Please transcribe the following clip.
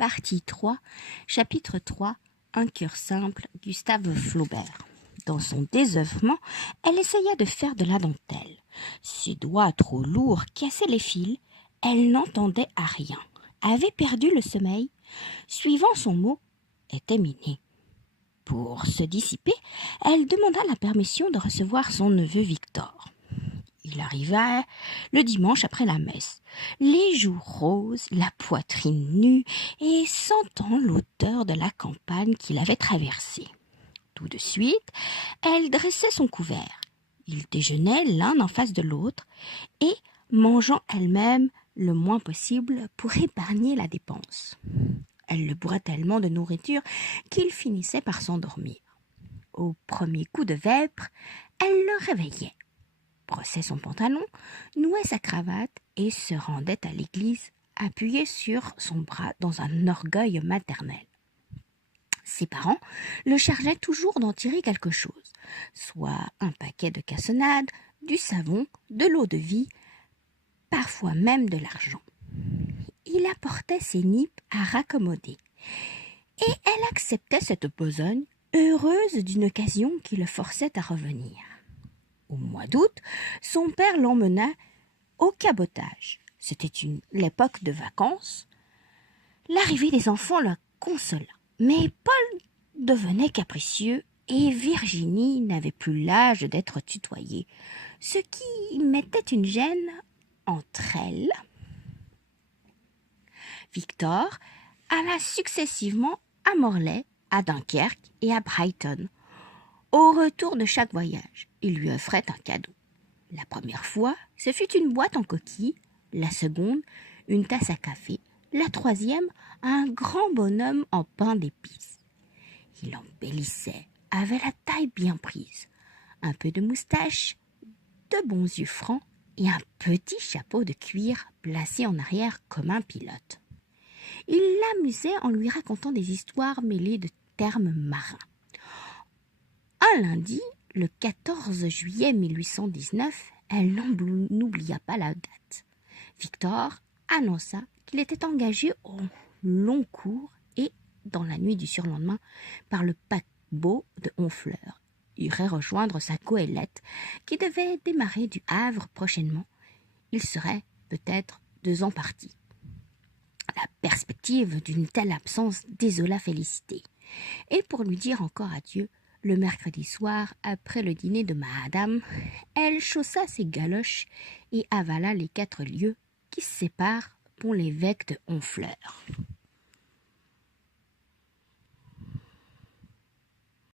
Partie 3, chapitre 3, Un cœur simple, Gustave Flaubert. Dans son désœuvrement, elle essaya de faire de la dentelle. Ses doigts trop lourds cassaient les fils, elle n'entendait à rien, avait perdu le sommeil, suivant son mot, était minée. Pour se dissiper, elle demanda la permission de recevoir son neveu Victor. Il arriva le dimanche après la messe, les joues roses, la poitrine nue et sentant l'odeur de la campagne qu'il avait traversée. Tout de suite, elle dressait son couvert. Ils déjeunaient l'un en face de l'autre et, mangeant elle-même le moins possible pour épargner la dépense. Elle le bourrait tellement de nourriture qu'il finissait par s'endormir. Au premier coup de vêpres, elle le réveillait, brossait son pantalon, nouait sa cravate et se rendait à l'église, appuyée sur son bras dans un orgueil maternel. Ses parents le chargeaient toujours d'en tirer quelque chose, soit un paquet de cassonade, du savon, de l'eau-de-vie, parfois même de l'argent. Il apportait ses nippes à raccommoder, et elle acceptait cette besogne, heureuse d'une occasion qui le forçait à revenir. Au mois d'août, son père l'emmena au cabotage. C'était l'époque de vacances. L'arrivée des enfants le consola. Mais Paul devenait capricieux et Virginie n'avait plus l'âge d'être tutoyée, ce qui mettait une gêne entre elles. Victor alla successivement à Morlaix, à Dunkerque et à Brighton. Au retour de chaque voyage, il lui offrait un cadeau. La première fois, ce fut une boîte en coquille, la seconde, une tasse à café, la troisième, un grand bonhomme en pain d'épices. Il embellissait, avait la taille bien prise, un peu de moustache, de bons yeux francs et un petit chapeau de cuir placé en arrière comme un pilote. Il l'amusait en lui racontant des histoires mêlées de termes marins. Un lundi, le 14 juillet 1819, elle n'oublia pas la date. Victor annonça qu'il était engagé au long cours et, dans la nuit du surlendemain, par le paquebot de Honfleur, irait rejoindre sa goélette qui devait démarrer du Havre prochainement. Il serait peut-être 2 ans parti. La perspective d'une telle absence désola Félicité. Et pour lui dire encore adieu, le mercredi soir, après le dîner de Madame, elle chaussa ses galoches et avala les 4 lieues qui séparent Pont-l'Évêque de Honfleur.